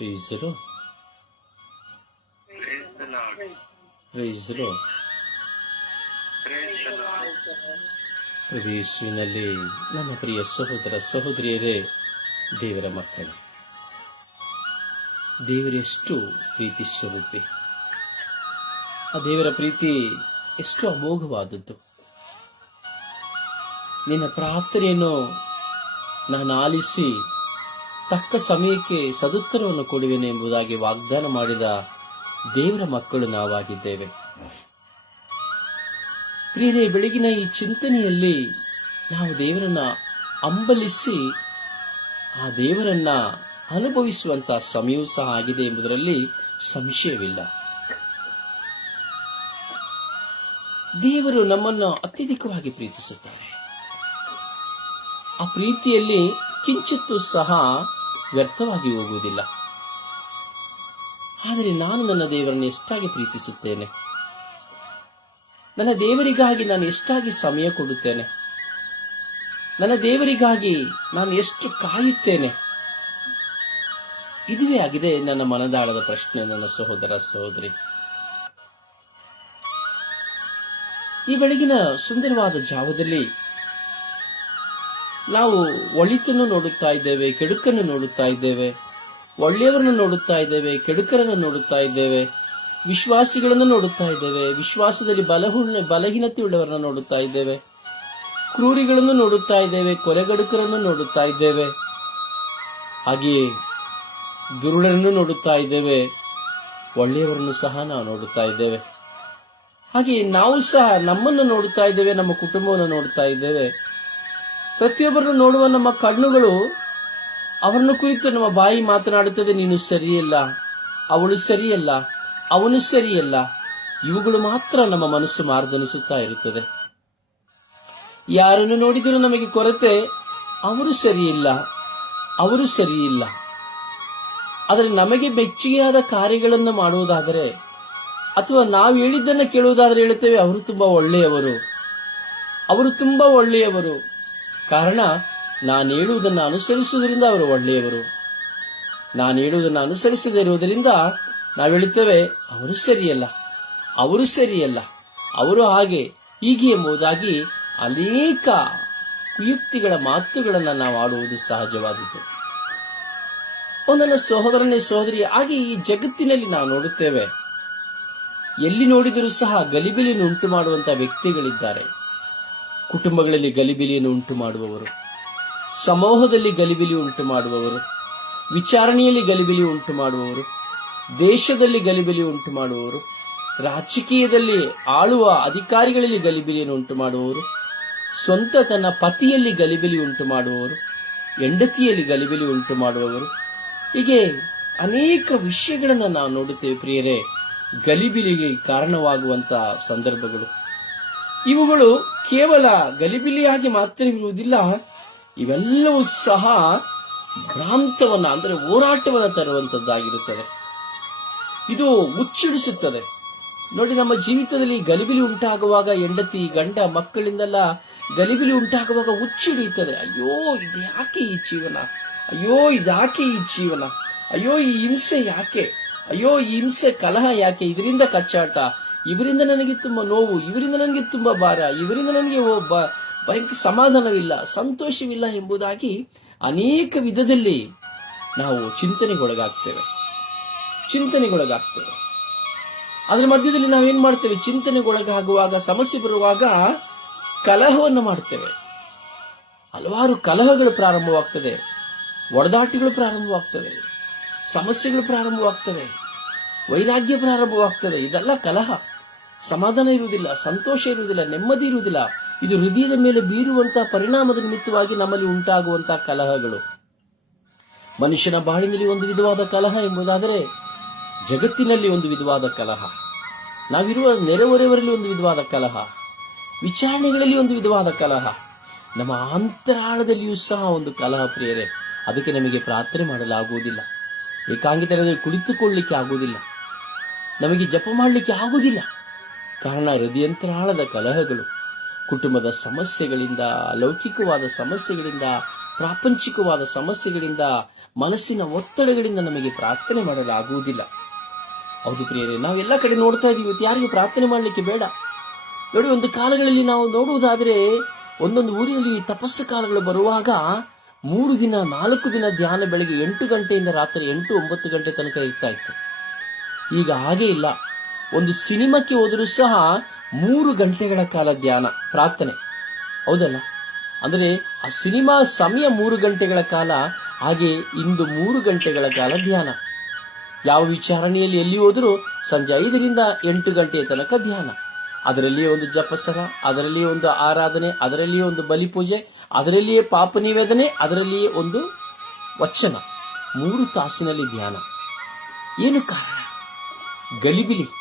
Praise the Lord. Praise the Lord. Praise the Lord. ನನ್ನ ಪ್ರಿಯ ಸಹೋದರ ಸಹೋದರಿಯರೇ ದೇವರ ಮಕ್ಕಳು ದೇವರೆಷ್ಟು ಪ್ರೀತಿ ಸ್ವರೂಪಿ ಆ ದೇವರ ಪ್ರೀತಿ ಎಷ್ಟು ಅಮೋಘವಾದದ್ದು ನಿನ್ನ ಪ್ರಾರ್ಥನೆಯನ್ನು ನಾನು ಆಲಿಸಿ ತಕ್ಕ ಸಮಯಕ್ಕೆ ಸದುತ್ತರವನ್ನು ಕೊಡುವೆನು ಎಂಬುದಾಗಿ ವಾಗ್ದಾನ ಮಾಡಿದ ದೇವರ ಮಕ್ಕಳು ನಾವಾಗಿದ್ದೇವೆ. ಪ್ರಿಯರೇ, ಬೆಳಗಿನ ಈ ಚಿಂತನೆಯಲ್ಲಿ ನಾವು ದೇವರನ್ನ ಅಂಬಲಿಸಿ, ಆ ದೇವರನ್ನ ಅನುಭವಿಸುವಂತಹ ಸಮಯವೂ ಸಹ ಆಗಿದೆ ಎಂಬುದರಲ್ಲಿ ಸಂಶಯವಿಲ್ಲ. ದೇವರು ನಮ್ಮನ್ನು ಅತ್ಯಧಿಕವಾಗಿ ಪ್ರೀತಿಸುತ್ತಾರೆ. ಆ ಪ್ರೀತಿಯಲ್ಲಿ ಕಿಂಚಿತ್ತೂ ಸಹ ವ್ಯರ್ಥವಾಗಿ ಹೋಗುವುದಿಲ್ಲ. ಆದರೆ ನಾನು ನನ್ನ ದೇವರನ್ನು ಎಷ್ಟಾಗಿ ಪ್ರೀತಿಸುತ್ತೇನೆ? ನನ್ನ ದೇವರಿಗಾಗಿ ನಾನು ಎಷ್ಟಾಗಿ ಸಮಯ ಕೊಡುತ್ತೇನೆ? ನನ್ನ ದೇವರಿಗಾಗಿ ನಾನು ಎಷ್ಟು ಕಾಯುತ್ತೇನೆ? ಇದುವೇ ಆಗಿದೆ ನನ್ನ ಮನದಾಳದ ಪ್ರಶ್ನೆ, ನನ್ನ ಸಹೋದರ ಸಹೋದರಿ. ಈ ಬೆಳಗಿನ ಸುಂದರವಾದ ಜಾವದಲ್ಲಿ ನಾವು ಒಳಿತನ್ನು ನೋಡುತ್ತಾ ಇದ್ದೇವೆ, ಕೆಡುಕನ್ನು ನೋಡುತ್ತಾ ಇದ್ದೇವೆ. ಒಳ್ಳೆಯವರನ್ನು ನೋಡುತ್ತಾ ಇದ್ದೇವೆ, ಕೆಡುಕರನ್ನು ನೋಡುತ್ತಾ ಇದ್ದೇವೆ. ವಿಶ್ವಾಸಿಗಳನ್ನು ನೋಡುತ್ತಾ ಇದ್ದೇವೆ. ವಿಶ್ವಾಸದಲ್ಲಿ ಬಲಹುಣ್ಣ ಬಲಹೀನತೆ ಉಳ್ಳವರನ್ನ ನೋಡುತ್ತಾ ಇದ್ದೇವೆ. ಕ್ರೂರಿಗಳನ್ನು ನೋಡುತ್ತಾ ಇದ್ದೇವೆ, ಕೊಲೆಗಡುಕರನ್ನು ನೋಡುತ್ತಾ ಇದ್ದೇವೆ. ಹಾಗೆಯೇ ದುರುಳರನ್ನು ನೋಡುತ್ತಾ ಇದ್ದೇವೆ. ಒಳ್ಳೆಯವರನ್ನು ಸಹ ನಾವು ನೋಡುತ್ತಾ ಇದ್ದೇವೆ. ಹಾಗೆಯೇ ನಾವು ಸಹ ನಮ್ಮನ್ನು ನೋಡುತ್ತಾ ಇದ್ದೇವೆ, ನಮ್ಮ ಕುಟುಂಬವನ್ನು ನೋಡುತ್ತಾ ಇದ್ದೇವೆ. ಪ್ರತಿಯೊಬ್ಬರನ್ನು ನೋಡುವ ನಮ್ಮ ಕಣ್ಣುಗಳು ಅವರನ್ನು ಕುರಿತು ನಮ್ಮ ಬಾಯಿ ಮಾತನಾಡುತ್ತದೆ, ನೀನು ಸರಿಯಲ್ಲ, ಅವಳು ಸರಿಯಲ್ಲ, ಅವನು ಸರಿಯಲ್ಲ. ಇವುಗಳು ಮಾತ್ರ ನಮ್ಮ ಮನಸ್ಸು ಮಾರ್ದನಿಸುತ್ತಾ ಇರುತ್ತದೆ. ಯಾರನ್ನು ನೋಡಿದರೂ ನಮಗೆ ಕೊರತೆ, ಅವರು ಸರಿಯಿಲ್ಲ ಅವರು ಸರಿಯಿಲ್ಲ. ಆದರೆ ನಮಗೆ ಮೆಚ್ಚುಗೆಯಾದ ಕಾರ್ಯಗಳನ್ನು ಮಾಡುವುದಾದರೆ, ಅಥವಾ ನಾವು ಹೇಳಿದ್ದನ್ನು ಕೇಳುವುದಾದರೆ ಹೇಳುತ್ತೇವೆ, ಅವರು ತುಂಬಾ ಒಳ್ಳೆಯವರು, ಅವರು ತುಂಬಾ ಒಳ್ಳೆಯವರು. ಕಾರಣ, ನಾನು ಹೇಳುವುದನ್ನು ಅನುಸರಿಸುವುದರಿಂದ ಅವರು ಒಳ್ಳೆಯವರು. ನಾನು ಹೇಳುವುದನ್ನು ಅನುಸರಿಸದೇ ಇರುವುದರಿಂದ ನಾವು ಹೇಳುತ್ತೇವೆ, ಅವರು ಸರಿಯಲ್ಲ ಅವರು ಸರಿಯಲ್ಲ, ಅವರು ಹಾಗೆ ಹೀಗೆ ಎಂಬುದಾಗಿ ಅನೇಕ ಕುಯುಕ್ತಿಗಳ ಮಾತುಗಳನ್ನು ನಾವು ಆಡುವುದು ಸಹಜವಾದದ್ದು. ಒಂದನ್ನು ಸಹೋದರನೇ ಸಹೋದರಿ, ಹಾಗೆ ಈ ಜಗತ್ತಿನಲ್ಲಿ ನಾವು ನೋಡುತ್ತೇವೆ, ಎಲ್ಲಿ ನೋಡಿದರೂ ಸಹ ಗಲಿಬಿಲಿಯನ್ನು ಉಂಟು ಮಾಡುವಂತಹ ವ್ಯಕ್ತಿಗಳಿದ್ದಾರೆ. ಕುಟುಂಬಗಳಲ್ಲಿ ಗಲಿಬಿಲಿಯನ್ನು ಉಂಟು ಮಾಡುವವರು ಸಮೂಹದಲ್ಲಿ ಗಲಿಬಿಲಿ ಉಂಟು ಮಾಡುವವರು ವಿಚಾರಣೆಯಲ್ಲಿ ಗಲಿಬಿಲಿ ಉಂಟು ಮಾಡುವವರು ದೇಶದಲ್ಲಿ ಗಲಿಬಿಲಿ ಉಂಟು ಮಾಡುವವರು ರಾಜಕೀಯದಲ್ಲಿ ಆಳುವ ಅಧಿಕಾರಿಗಳಲ್ಲಿ ಗಲಿಬಿಲಿಯನ್ನು ಉಂಟು ಮಾಡುವವರು ಸ್ವಂತ ತನ್ನ ಪತಿಯಲ್ಲಿ ಗಲಿಬಿಲಿ ಉಂಟು ಮಾಡುವವರು ಹೆಂಡತಿಯಲ್ಲಿ ಗಲಿಬಿಲಿ ಉಂಟು ಮಾಡುವವರು ಹೀಗೆ ಅನೇಕ ವಿಷಯಗಳನ್ನು ನಾವು ನೋಡುತ್ತೇವೆ ಪ್ರಿಯರೇ. ಗಲಿಬಿಲಿಗೆ ಕಾರಣವಾಗುವಂತಹ ಸಂದರ್ಭಗಳು. ಇವುಗಳು ಕೇವಲ ಗಲಿಬಿಲಿಯಾಗಿ ಮಾತ್ರ ಇರುವುದಿಲ್ಲ. ಇವೆಲ್ಲವೂ ಸಹ ಭ್ರಾಂತವನ್ನ, ಅಂದರೆ ಹೋರಾಟವನ್ನ ತರುವಂತದ್ದಾಗಿರುತ್ತದೆ ಇದು ಮುಚ್ಚಿಡಿಸುತ್ತದೆ. ನೋಡಿ, ನಮ್ಮ ಜೀವಿತದಲ್ಲಿ ಗಲಿಬಿಲಿ ಉಂಟಾಗುವಾಗ ಹೆಂಡತಿ, ಗಂಡ ಮಕ್ಕಳಿಂದೆಲ್ಲ ಗಲಿಬಿಲಿ ಉಂಟಾಗುವಾಗ ಹುಚ್ಚಿಡಿಯುತ್ತದೆ. ಅಯ್ಯೋ, ಇದು ಯಾಕೆ ಈ ಜೀವನ? ಅಯ್ಯೋ ಇದ್ಯಾಕೆ ಈ ಜೀವನ? ಅಯ್ಯೋ, ಈ ಹಿಂಸೆ ಯಾಕೆ? ಅಯ್ಯೋ, ಈ ಹಿಂಸೆ ಕಲಹ ಯಾಕೆ? ಇದರಿಂದ ಕಚ್ಚಾಟ. ಇವರಿಂದ ನನಗೆ ತುಂಬ ನೋವು, ಇವರಿಂದ ನನಗೆ ತುಂಬ ಭಾರ, ಇವರಿಂದ ನನಗೆ ಒಬ್ಬ ಭಯಂಕರ ಸಮಾಧಾನವಿಲ್ಲ, ಸಂತೋಷವಿಲ್ಲ ಎಂಬುದಾಗಿ ಅನೇಕ ವಿಧದಲ್ಲಿ ನಾವು ಚಿಂತನೆಗೊಳಗಾಗ್ತೇವೆ. ಚಿಂತನೆಗೊಳಗಾಗ್ತೇವೆ. ಅದರ ಮಧ್ಯದಲ್ಲಿ ನಾವೇನ್ ಮಾಡ್ತೇವೆ? ಚಿಂತನೆಗೊಳಗಾಗುವಾಗ, ಸಮಸ್ಯೆ ಬರುವಾಗ ಕಲಹವನ್ನು ಮಾಡ್ತೇವೆ. ಹಲವಾರು ಕಲಹಗಳು ಪ್ರಾರಂಭವಾಗ್ತದೆ. ಒಡೆದಾಟಗಳು ಪ್ರಾರಂಭವಾಗ್ತವೆ. ಸಮಸ್ಯೆಗಳು ಪ್ರಾರಂಭವಾಗ್ತವೆ. ವೈರಾಗ್ಯ ಪ್ರಾರಂಭವಾಗ್ತದೆ. ಇದೆಲ್ಲ ಕಲಹ. ಸಮಾಧಾನ ಇರುವುದಿಲ್ಲ, ಸಂತೋಷ ಇರುವುದಿಲ್ಲ, ನೆಮ್ಮದಿ ಇರುವುದಿಲ್ಲ. ಇದು ಹೃದಯದ ಮೇಲೆ ಬೀರುವಂತಹ ಪರಿಣಾಮದ ನಿಮಿತ್ತವಾಗಿ ನಮ್ಮಲ್ಲಿ ಉಂಟಾಗುವಂತಹ ಕಲಹಗಳು. ಮನುಷ್ಯನ ಬಾಳಿನಲ್ಲಿ ಒಂದು ವಿಧವಾದ ಕಲಹ ಎಂಬುದಾದರೆ ಜಗತ್ತಿನಲ್ಲಿ ಒಂದು ವಿಧವಾದ ಕಲಹ. ನಾವಿರುವ ನೆರೆಹೊರೆಯವರಲ್ಲಿ ಒಂದು ವಿಧವಾದ ಕಲಹ. ವಿಚಾರಣೆಗಳಲ್ಲಿ ಒಂದು ವಿಧವಾದ ಕಲಹ. ನಮ್ಮ ಅಂತರಾಳದಲ್ಲಿಯೂ ಸಹ ಒಂದು ಕಲಹ ಪ್ರಿಯರೇ, ಅದಕ್ಕೆ ನಮಗೆ ಪ್ರಾರ್ಥನೆ ಮಾಡಲಾಗುವುದಿಲ್ಲ. ಏಕಾಂಗಿತನದಲ್ಲಿ ಕುಳಿತುಕೊಳ್ಳಲಿಕ್ಕೆ ಆಗುವುದಿಲ್ಲ. ನಮಗೆ ಜಪ ಮಾಡಲಿಕ್ಕೆ ಆಗುವುದಿಲ್ಲ. ಕಾರಣ ಹೃದಯಂತರಾಳದ ಕಲಹಗಳು, ಕುಟುಂಬದ ಸಮಸ್ಯೆಗಳಿಂದ, ಲೌಕಿಕವಾದ ಸಮಸ್ಯೆಗಳಿಂದ, ಪ್ರಾಪಂಚಿಕವಾದ ಸಮಸ್ಯೆಗಳಿಂದ, ಮನಸ್ಸಿನ ಒತ್ತಡಗಳಿಂದ ನಮಗೆ ಪ್ರಾರ್ಥನೆ ಮಾಡಲಾಗುವುದಿಲ್ಲ. ಹೌದು ಪ್ರಿಯರೇ, ನಾವೆಲ್ಲ ಕಡೆ ನೋಡ್ತಾ ಇದೀವಿ ಇವತ್ತು ಯಾರಿಗೂ ಪ್ರಾರ್ಥನೆ ಮಾಡಲಿಕ್ಕೆ ಬೇಡ. ನೋಡಿ, ಒಂದು ಕಾಲಗಳಲ್ಲಿ ನಾವು ನೋಡುವುದಾದರೆ, ಒಂದೊಂದು ಊರಿನಲ್ಲಿ ತಪಸ್ಸು ಕಾಲಗಳು ಬರುವಾಗ ಮೂರು ದಿನ, ನಾಲ್ಕು ದಿನ ಧ್ಯಾನ ಬೆಳಗ್ಗೆ ಎಂಟು ಗಂಟೆಯಿಂದ ರಾತ್ರಿ ಎಂಟು ಒಂಬತ್ತು ಗಂಟೆ ತನಕ ಇರ್ತಾ ಇತ್ತು. ಈಗ ಹಾಗೆ ಇಲ್ಲ. ಒಂದು ಸಿನಿಮಾಕ್ಕೆ ಹೋದರೂ ಸಹ ಮೂರು ಗಂಟೆಗಳ ಕಾಲ ಧ್ಯಾನ, ಪ್ರಾರ್ಥನೆ. ಹೌದಲ್ಲ? ಅಂದರೆ ಆ ಸಿನಿಮಾ ಸಮಯ ಮೂರು ಗಂಟೆಗಳ ಕಾಲ, ಹಾಗೆ ಇಂದು ಮೂರು ಗಂಟೆಗಳ ಕಾಲ ಧ್ಯಾನ. ಯಾವ ವಿಚಾರಣೆಯಲ್ಲಿ ಎಲ್ಲಿ ಹೋದರೂ ಸಂಜೆ ಐದರಿಂದ ಎಂಟು ಗಂಟೆಯ ತನಕ ಧ್ಯಾನ. ಅದರಲ್ಲಿಯೇ ಒಂದು ಜಪಸರ, ಅದರಲ್ಲಿಯೇ ಒಂದು ಆರಾಧನೆ, ಅದರಲ್ಲಿಯೇ ಒಂದು ಬಲಿಪೂಜೆ, ಅದರಲ್ಲಿಯೇ ಪಾಪ ನಿವೇದನೆ, ಅದರಲ್ಲಿಯೇ ಒಂದು ವಚನ. ಮೂರು ತಾಸಿನಲ್ಲಿ ಧ್ಯಾನ. ಏನು ಕಾರಣ? ಗಲಿಬಿಲಿ.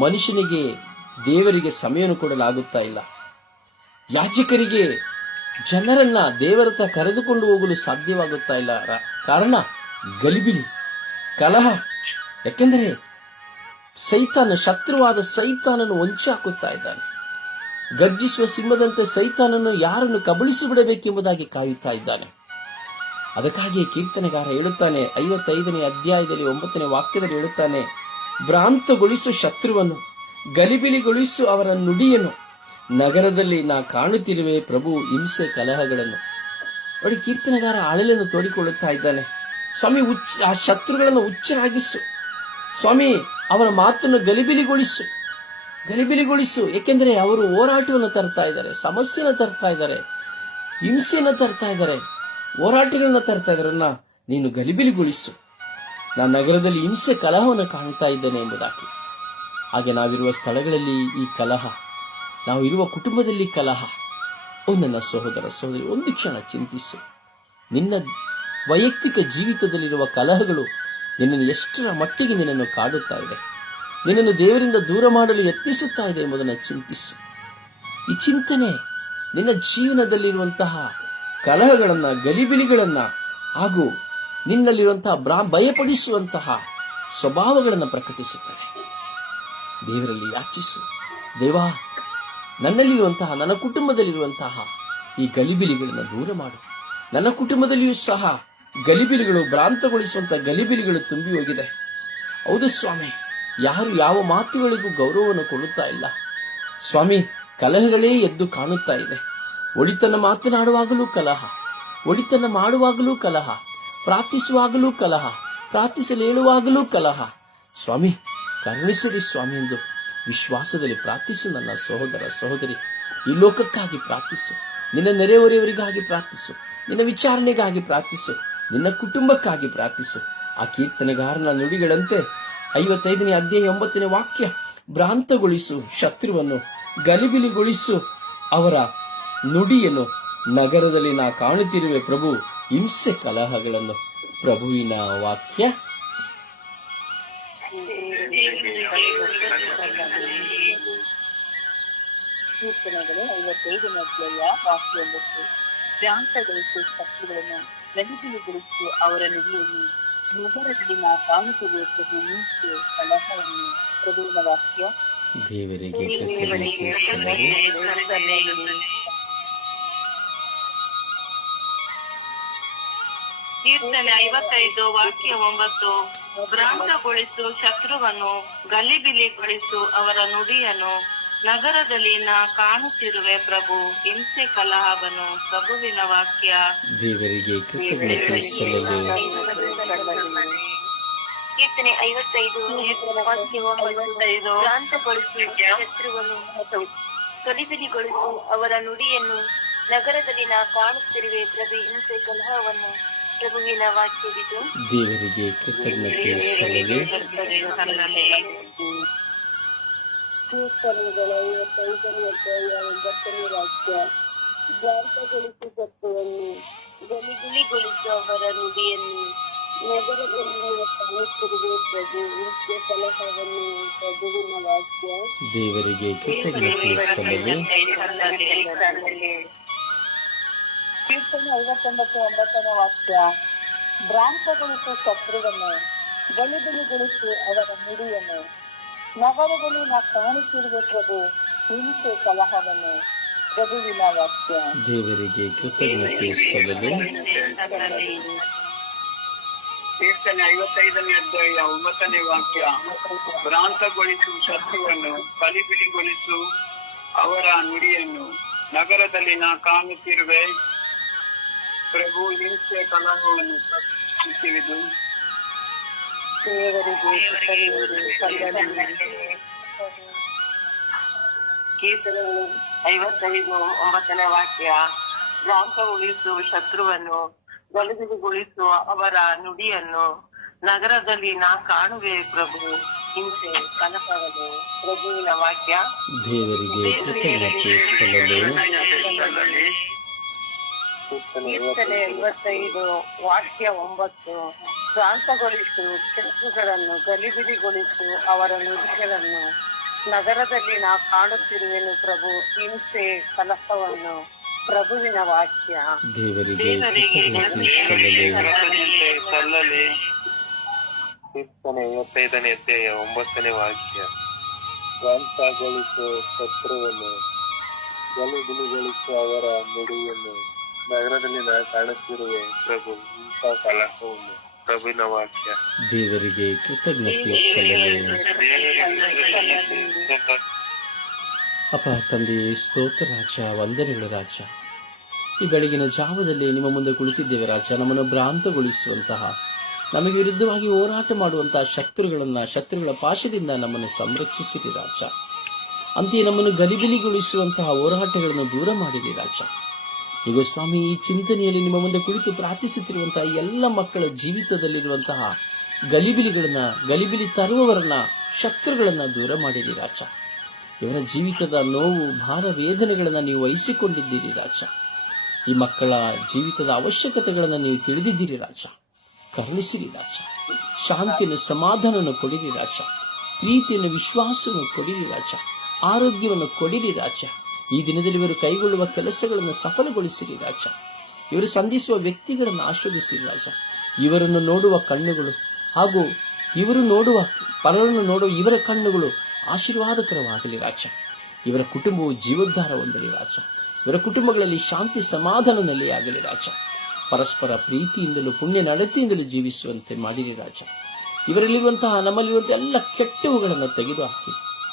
ಮನುಷ್ಯನಿಗೆ ದೇವರಿಗೆ ಸಮಯವನ್ನು ಕೊಡಲಾಗುತ್ತಾ ಇಲ್ಲ. ಯಾಜಕರಿಗೆ ಜನರನ್ನ ದೇವರತ್ತ ಕರೆದುಕೊಂಡು ಹೋಗಲು ಸಾಧ್ಯವಾಗುತ್ತಾ ಇಲ್ಲ. ಕಾರಣ, ಗಲಿಬಿಲಿ, ಕಲಹ. ಯಾಕೆಂದರೆ, ಸೈತಾನ, ಶತ್ರುವಾದ ಸೈತಾನನ್ನು ಹೊಂಚಿ ಹಾಕುತ್ತಾ ಇದ್ದಾನೆ. ಗರ್ಜಿಸುವ ಸಿಂಹದಂತೆ ಸೈತಾನನ್ನು ಯಾರನ್ನು ಕಬಳಿಸಿ ಬಿಡಬೇಕೆಂಬುದಾಗಿ ಕಾಯುತ್ತಾ ಇದ್ದಾನೆ. ಅದಕ್ಕಾಗಿ ಕೀರ್ತನೆಗಾರ ಹೇಳುತ್ತಾನೆ, ಐವತ್ತೈದನೇ ಅಧ್ಯಾಯದಲ್ಲಿ ಒಂಬತ್ತನೇ ವಾಕ್ಯದಲ್ಲಿ ಹೇಳುತ್ತಾನೆ ಭ್ರಾಂತಗೊಳಿಸು ಶತ್ರುವನ್ನು ಗಲಿಬಿಲಿಗೊಳಿಸು ಅವರ ನುಡಿಯನ್ನು ನಗರದಲ್ಲಿ ನಾ ಕಾಣುತ್ತಿರುವೆ ಪ್ರಭು ಹಿಂಸೆ ಕಲಹಗಳನ್ನು. ನೋಡಿ, ಕೀರ್ತನೆಗಾರ ಅಳಲನ್ನು ತೋಡಿಕೊಳ್ಳುತ್ತಾ ಇದ್ದಾನೆ. ಸ್ವಾಮಿ, ಉಚ್ಚ, ಆ ಶತ್ರುಗಳನ್ನು ಉಚ್ಚರಾಗಿಸು ಸ್ವಾಮಿ, ಅವರ ಮಾತನ್ನು ಗಲಿಬಿಲಿಗೊಳಿಸು. ಗಲಿಬಿಲಿಗೊಳಿಸು, ಏಕೆಂದರೆ ಅವರು ಹೋರಾಟವನ್ನು ತರ್ತಾ ಇದ್ದಾರೆ ಸಮಸ್ಯೆನ ತರ್ತಾ ಇದ್ದಾರೆ, ಹಿಂಸೆಯನ್ನು ತರ್ತಾ ಇದ್ದಾರೆ, ಹೋರಾಟಗಳನ್ನ ತರ್ತಾ ಇದ್ದಾರನ್ನ ನೀನು ಗಲಿಬಿಲಿಗೊಳಿಸು. ನಾನು ನಗರದಲ್ಲಿ ಹಿಂಸೆ ಕಲಹವನ್ನು ಕಾಣ್ತಾ ಇದ್ದೇನೆ ಎಂಬುದಾಗಿ ಹಾಗೆ ನಾವಿರುವ ಸ್ಥಳಗಳಲ್ಲಿ ಈ ಕಲಹ, ನಾವು ಇರುವ ಕುಟುಂಬದಲ್ಲಿ ಕಲಹ. ಓ ನನ್ನ ಸಹೋದರ ಸಹೋದರಿ, ಒಂದು ಕ್ಷಣ ಚಿಂತಿಸು. ನಿನ್ನ ವೈಯಕ್ತಿಕ ಜೀವಿತದಲ್ಲಿರುವ ಕಲಹಗಳು ನಿನ್ನನ್ನು ಎಷ್ಟರ ಮಟ್ಟಿಗೆ ನಿನ್ನನ್ನು ಕಾಡುತ್ತಾ ಇದೆ? ನಿನ್ನನ್ನು ದೇವರಿಂದ ದೂರ ಮಾಡಲು ಯತ್ನಿಸುತ್ತಾ ಇದೆ ಎಂಬುದನ್ನು ಚಿಂತಿಸು. ಈ ಚಿಂತನೆ ನಿನ್ನ ಜೀವನದಲ್ಲಿರುವಂತಹ ಕಲಹಗಳನ್ನು, ಗಲಿಬಿಲಿಗಳನ್ನು ಹಾಗೂ ನಿನ್ನಲ್ಲಿರುವಂತಹ ಬ್ರಾ ಭಯಪಡಿಸುವಂತಹ ಸ್ವಭಾವಗಳನ್ನು ಪ್ರಕಟಿಸುತ್ತದೆ. ದೇವರಲ್ಲಿ ಯಾಚಿಸು. ದೇವಾ, ನನ್ನಲ್ಲಿರುವಂತಹ, ನನ್ನ ಕುಟುಂಬದಲ್ಲಿರುವಂತಹ ಈ ಗಲಿಬಿಲಿಗಳನ್ನು ದೂರ ಮಾಡು. ನನ್ನ ಕುಟುಂಬದಲ್ಲಿಯೂ ಸಹ ಗಲಿಬಿಲಿಗಳು, ಭ್ರಾಂತಗೊಳಿಸುವಂತಹ ಗಲಿಬಿಲಿಗಳು ತುಂಬಿ ಹೋಗಿದೆ. ಹೌದು ಸ್ವಾಮಿ, ಯಾರು ಯಾವ ಮಾತುಗಳಿಗೂ ಗೌರವವನ್ನು ಕೊಡುತ್ತಾ ಇಲ್ಲ. ಸ್ವಾಮಿ, ಕಲಹಗಳೇ ಎದ್ದು ಕಾಣುತ್ತಾ ಇದೆ ಒಳಿತನ ಮಾತನಾಡುವಾಗಲೂ ಕಲಹ. ಒಳಿತನ ಮಾಡುವಾಗಲೂ ಕಲಹ. ಪ್ರಾರ್ಥಿಸುವಾಗಲೂ ಕಲಹ ಪ್ರಾರ್ಥಿಸಲು ಹೇಳುವಾಗಲೂ ಕಲಹ. ಸ್ವಾಮಿ, ಕರುಣಿಸಿರಿ ಸ್ವಾಮಿ ಎಂದು ವಿಶ್ವಾಸದಲ್ಲಿ ಪ್ರಾರ್ಥಿಸು ನನ್ನ ಸಹೋದರ ಸಹೋದರಿ. ಈ ಲೋಕಕ್ಕಾಗಿ ಪ್ರಾರ್ಥಿಸು. ನಿನ್ನ ನೆರೆಹೊರೆಯವರಿಗಾಗಿ ಪ್ರಾರ್ಥಿಸು. ನಿನ್ನ ವಿಚಾರಣೆಗಾಗಿ ಪ್ರಾರ್ಥಿಸು. ನಿನ್ನ ಕುಟುಂಬಕ್ಕಾಗಿ ಪ್ರಾರ್ಥಿಸು. ಆ ಕೀರ್ತನೆಗಾರನ ನುಡಿಗಳಂತೆ ಐವತ್ತೈದನೇ ಅಧ್ಯಾಯ ಒಂಬತ್ತನೇ ವಾಕ್ಯ, ಭ್ರಾಂತಗೊಳಿಸು, ಶತ್ರುವನ್ನು ಗಲಿಬಿಲಿಗೊಳಿಸು. ಅವರ ನುಡಿಯನ್ನು ನಗರದಲ್ಲಿ ನಾ ಕಾಣುತ್ತಿರುವೆ ಪ್ರಭು. ಹಿಂಸೆ ಕಲಹಗಳನ್ನು ಪ್ರಭುವಿನ ವಾಕ್ಯ? ಕೀರ್ತನೆಗಳು ಐವತ್ತೈದು ಅಧ್ಯಾಯ ವಾಕ್ಯ ಒಂಬತ್ತು ಭ್ರಾಂತಗೊಳಿಸು ಶಕ್ತಿಗಳನ್ನು ಗಲಿಬಿಲಿಗೊಳಿಸು ಅವರ ನುಡಿಯನ್ನು ನಗರದಲ್ಲಿ ನಾ ಮುಂಚೆ ಕಲಹವನ್ನು. ಪ್ರಭುವಿನ ವಾಕ್ಯ ದೇವರಿಗೆ ಕೀರ್ತನೆ ಐವತ್ತೈದು ವಾಕ್ಯ ಒಂಬತ್ತು ಭ್ರಾಂತಗೊಳಿಸು ಶತ್ರುವನ್ನು ಗಲಿಬಿಲಿಗೊಳಿಸು ಅವರ ನುಡಿಯನ್ನು ನಗರದಲ್ಲಿ ನಾ ಕಾಣುತ್ತಿರುವೆ ಪ್ರಭು ಹಿಂಸೆ ಕಲಹವನ್ನು ಪ್ರಭುವಿನ ವಾಕ್ಯ. ದೇವರಿಗೆ ಕೀರ್ತನೆ ಐವತ್ತೈದು ವಾಕ್ಯ ಭ್ರಾಂತಗೊಳಿಸಿ ಶತ್ರುವನ್ನು ಗಲಿಬಿಲಿಗೊಳಿಸು ಅವರ ನುಡಿಯನ್ನು ನಗರದಲ್ಲಿ ನಾ ಕಾಣುತ್ತಿರುವೆ ಪ್ರಭು ಹಿಂಸೆ ಕಲಹವನ್ನು ದೇವರಿಗೆ ಕೃತಜ್ಞತೆ ಸಲ್ಲಲಿ ಕೀರ್ತನೆಗಳ ಐವತ್ತೈದನೇ ಅಧ್ಯಾಯ ಒಂಬತ್ತನೇ ವಾಕ್ಯ ಭ್ರಾಂತಗೊಳಿಸು ಶತ್ರುವನ್ನು ಗಲಿಬಿಲಿಗೊಳಿಸು ಅವರ ನುಡಿಯನ್ನು ನಗರದಲ್ಲಿ ನಾ ಕಾಣುತ್ತಿರುವೆ ಪ್ರಭು ಹಿಂಸೆ ಕಲಹವನ್ನು ಪ್ರಭುವಿನ ವಾಕ್ಯ ದೇವರಿಗೆ ಕೃತಜ್ಞತೆ ಸಲ್ಲಲಿ ಕೀರ್ತನೆ ಐವತ್ತೊಂಬತ್ತು ಒಂಬತ್ತನೇ ವಾಕ್ಯ. ಭ್ರಾಂತಗೊಳಿಸು ಶತ್ರುವನ್ನು ಗಲಿಬಿಲಿಗೊಳಿಸು ಅವರ ನುಡಿಯನ್ನು. ನಗರದಲ್ಲಿ ನಾ ಕಾಣಿಸಿರುವೆ ಪ್ರಭು ಹಿಂಸೆ ಕಲಹವನ್ನು. ಪ್ರಭುವಿನ ವಾಕ್ಯ. ದೇವರಿಗೆ ಕೃತಜ್ಞತೆ ಸಲ್ಲದೆ ಕೀರ್ತನೆ ಐವತ್ತೈದನೇ ಅಧ್ಯಾಯ ಒಂಬತ್ತನೇ ವಾಕ್ಯ. ಭ್ರಾಂತಗೊಳಿಸು ಶತ್ರುವನ್ನು ಕಲಿಬಿಲಿಗೊಳಿಸು ಅವರ ನುಡಿಯನ್ನು. ನಗರದಲ್ಲಿ ನಾ ಕಾಣುತ್ತಿರುವೆ. ಪ್ರಭು ಹಿಂಸೆ ಕಲಹವನ್ನು ಸಲ್ಲಲಿ. ಕೀರ್ತನೆಗಳು ಐವತ್ತೈದು ಒಂಬತ್ತನೇ ವಾಕ್ಯ ಭ್ರಾಂತಗೊಳಿಸು ಶತ್ರುವನ್ನು ಗಲಿಬಿಲಿಗೊಳಿಸುವ ಅವರ ನುಡಿಯನ್ನು ನಗರದಲ್ಲಿ ನಾ ಕಾಣುವೆ ಪ್ರಭು ಹಿಂಸೆ ಕಲಹವನ್ನು ಪ್ರಭುವಿನ ವಾಕ್ಯ ದೇವರಿಗೆ ಕೃತಜ್ಞತೆ ಸಲ್ಲದೆ ಕೀರ್ತನೆ ಐವತ್ತೈದು ವಾಕ್ಯ ಒಂಬತ್ತು ಶಾಂತಗೊಳಿಸು ಶತ್ರುಗಳನ್ನು ಗಲಿಬಿಲಿಗೊಳಿಸು ಅವರ ನುಡಿಗಳನ್ನು ನಗರದಲ್ಲಿ ನಾ ಕಾಣುತ್ತಿರುವೆನು ಪ್ರಭು ಹಿಂಸೆ ಕಲಹವನ್ನು ಪ್ರಭುವಿನ ವಾಕ್ಯ. ದೇವರಿಗೆ ಸಲ್ಲಲಿ ಕೀರ್ತನೆ ಐವತ್ತೈದನೇ ಅಧ್ಯಾಯ ಒಂಬತ್ತನೇ ವಾಕ್ಯ. ಶಾಂತಗೊಳಿಸು ಶತ್ರುವನ್ನು ಗಲಿಬಿಲಿಗೊಳಿಸು ಅವರ ನುಡಿಯನ್ನು ನಗರದಲ್ಲಿ ಪ್ರಭು ಇಂಥ ಕಲಹವನ್ನು ಪ್ರಭುವಿನ ವಾಕ್ಯ. ದೇವರಿಗೆ ಕೃತಜ್ಞತೆ ಸಲ್ಲದೆ ಅಪ್ಪ ತಂದೆ, ಸ್ತೋತ್ರ ರಾಜ, ವಂದನೆಗಳು ರಾಜ. ಈ ಬೆಳಗಿನ ಜಾವದಲ್ಲಿ ನಿಮ್ಮ ಮುಂದೆ ಕುಳಿತಿದ್ದೇವೆ ರಾಜ. ನಮ್ಮನ್ನು ಭ್ರಾಂತಗೊಳಿಸುವಂತಹ, ನಮಗೆ ವಿರುದ್ಧವಾಗಿ ಹೋರಾಟ ಮಾಡುವಂತಹ ಶತ್ರುಗಳನ್ನ, ಶತ್ರುಗಳ ಪಾಶದಿಂದ ನಮ್ಮನ್ನು ಸಂರಕ್ಷಿಸಿದೆ ರಾಜ. ಅಂತೆಯೇ ನಮ್ಮನ್ನು ಗಲಿಬಿಲಿಗೊಳಿಸುವಂತಹ ಹೋರಾಟಗಳನ್ನು ದೂರ ಮಾಡಿದೆ ರಾಜ. ಈಗ ಸ್ವಾಮಿ, ಈ ಚಿಂತನೆಯಲ್ಲಿ ನಿಮ್ಮ ಮುಂದೆ ಕುಳಿತು ಪ್ರಾರ್ಥಿಸುತ್ತಿರುವಂತಹ ಎಲ್ಲ ಮಕ್ಕಳ ಜೀವಿತದಲ್ಲಿರುವಂತಹ ಗಲಿಬಿಲಿಗಳನ್ನ, ಗಲಿಬಿಲಿ ತರುವವರನ್ನ, ಶತ್ರುಗಳನ್ನ ದೂರ ಮಾಡಿರಿ ರಾಜ. ಇವರ ಜೀವಿತದ ನೋವು, ಭಾರ, ವೇದನೆಗಳನ್ನು ನೀವು ವಹಿಸಿಕೊಂಡಿದ್ದೀರಿ ರಾಜ. ಈ ಮಕ್ಕಳ ಜೀವಿತದ ಅವಶ್ಯಕತೆಗಳನ್ನು ನೀವು ತಿಳಿದಿದ್ದೀರಿ ರಾಜ. ಕರುಣಿಸಿರಿ ರಾಜ. ಶಾಂತಿನ ಸಮಾಧಾನವನ್ನು ಕೊಡಿರಿ ರಾಜ. ಪ್ರೀತಿಯನ್ನು, ವಿಶ್ವಾಸವನ್ನು ಕೊಡಿರಿ ರಾಜ. ಆರೋಗ್ಯವನ್ನು ಕೊಡಿರಿ ರಾಜ. ಈ ದಿನದಲ್ಲಿ ಇವರು ಕೈಗೊಳ್ಳುವ ಕೆಲಸಗಳನ್ನು ಸಫಲಗೊಳಿಸಿರಿ ರಾಜ. ಇವರು ಸಂಧಿಸುವ ವ್ಯಕ್ತಿಗಳನ್ನು ಆಶ್ವದಿಸಿ ರಾಜ. ಇವರನ್ನು ನೋಡುವ ಕಣ್ಣುಗಳು ಹಾಗೂ ಇವರು ನೋಡುವ, ಪರರನ್ನು ನೋಡುವ ಇವರ ಕಣ್ಣುಗಳು ಆಶೀರ್ವಾದಕರವಾಗಲಿ ರಾಜ. ಇವರ ಕುಟುಂಬವು ಜೀವೋದ್ಧಾರ ಹೊಂದಲಿ ರಾಜ. ಇವರ ಕುಟುಂಬಗಳಲ್ಲಿ ಶಾಂತಿ ಸಮಾಧಾನ ನೆಲೆಯಾಗಲಿ ರಾಜ. ಪರಸ್ಪರ ಪ್ರೀತಿಯಿಂದಲೂ ಪುಣ್ಯ ನಡತೆಯಿಂದಲೂ ಜೀವಿಸುವಂತೆ ಮಾಡಿರಿ ರಾಜ. ಇವರಲ್ಲಿರುವಂತಹ ನಮ್ಮಲ್ಲಿರುವಂತಹ ಎಲ್ಲ ಕೆಟ್ಟವುಗಳನ್ನು ತೆಗೆದುಹಾಕಿ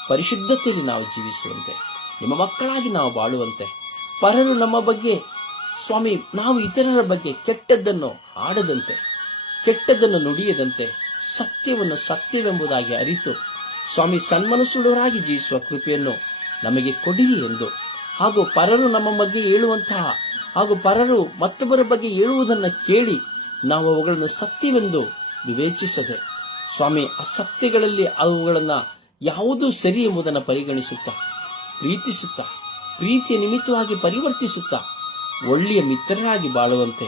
ಪರಿಶುದ್ಧತೆಯಲ್ಲಿ ನಾವು ಜೀವಿಸುವಂತೆ. ನಿಮ್ಮ ಮಕ್ಕಳಾಗಿ ನಾವು ಬಾಳುವಂತೆ. ಪರರು ನಮ್ಮ ಬಗ್ಗೆ, ಸ್ವಾಮಿ, ನಾವು ಇತರರ ಬಗ್ಗೆ ಕೆಟ್ಟದ್ದನ್ನು ಆಡದಂತೆ, ಕೆಟ್ಟದ್ದನ್ನು ನುಡಿಯದಂತೆ, ಸತ್ಯವನ್ನು ಸತ್ಯವೆಂಬುದಾಗಿ ಅರಿತು, ಸ್ವಾಮಿ ಸನ್ಮನಸ್ಸುಳ್ಳವರಾಗಿ ಜೀವಿಸುವ ಕೃಪೆಯನ್ನು ನಮಗೆ ಕೊಡಿರಿ ಎಂದು. ಹಾಗೂ ಪರರು ನಮ್ಮ ಬಗ್ಗೆ ಹೇಳುವಂತಹ, ಹಾಗೂ ಪರರು ಮತ್ತೊಬ್ಬರ ಬಗ್ಗೆ ಹೇಳುವುದನ್ನು ಕೇಳಿ ನಾವು ಅವುಗಳನ್ನು ಸತ್ಯವೆಂದು ವಿವೇಚಿಸದೆ, ಸ್ವಾಮಿ, ಅಸತ್ಯಗಳಲ್ಲಿ ಅವುಗಳನ್ನು ಯಾವುದೂ ಸರಿ ಎಂಬುದನ್ನು ಪರಿಗಣಿಸುತ್ತಾ ಪ್ರೀತಿಸುತ್ತಾ ಪ್ರೀತಿಯ ನಿಮಿತ್ತವಾಗಿ ಪರಿವರ್ತಿಸುತ್ತಾ ಒಳ್ಳೆಯ ಮಿತ್ರರಾಗಿ ಬಾಳುವಂತೆ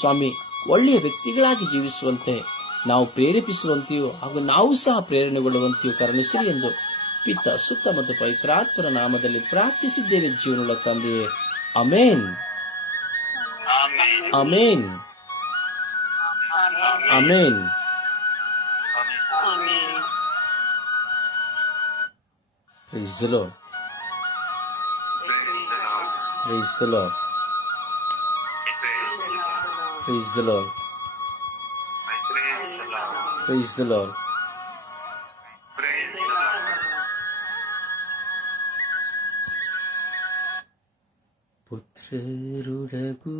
ಸ್ವಾಮಿ ಒಳ್ಳೆಯ ವ್ಯಕ್ತಿಗಳಾಗಿ ಜೀವಿಸುವಂತೆ ನಾವು ಪ್ರೇರೇಪಿಸುವಂತೆಯೂ ಹಾಗೂ ನಾವು ಸಹ ಪ್ರೇರಣೆಗೊಳ್ಳುವಂತೆಯೂ ಕರುಣಿಸಿರಿ ಎಂದು ಪಿತ್ತ ಸುತ್ತ ಮತ್ತು ಪವಿತ್ರಾತ್ಮರ ನಾಮದಲ್ಲಿ ಪ್ರಾರ್ಥಿಸಿದ್ದೇವೆ ಜೀವನಗಳ ತಂದೆಯೇ. ಅಮೇನ್. ಅಮೇನ್. ಅಮೇನ್. Praise ప్రిజ్లో. ప్రిజ్లో. ప్రిజ్లో. పుత్రుడగు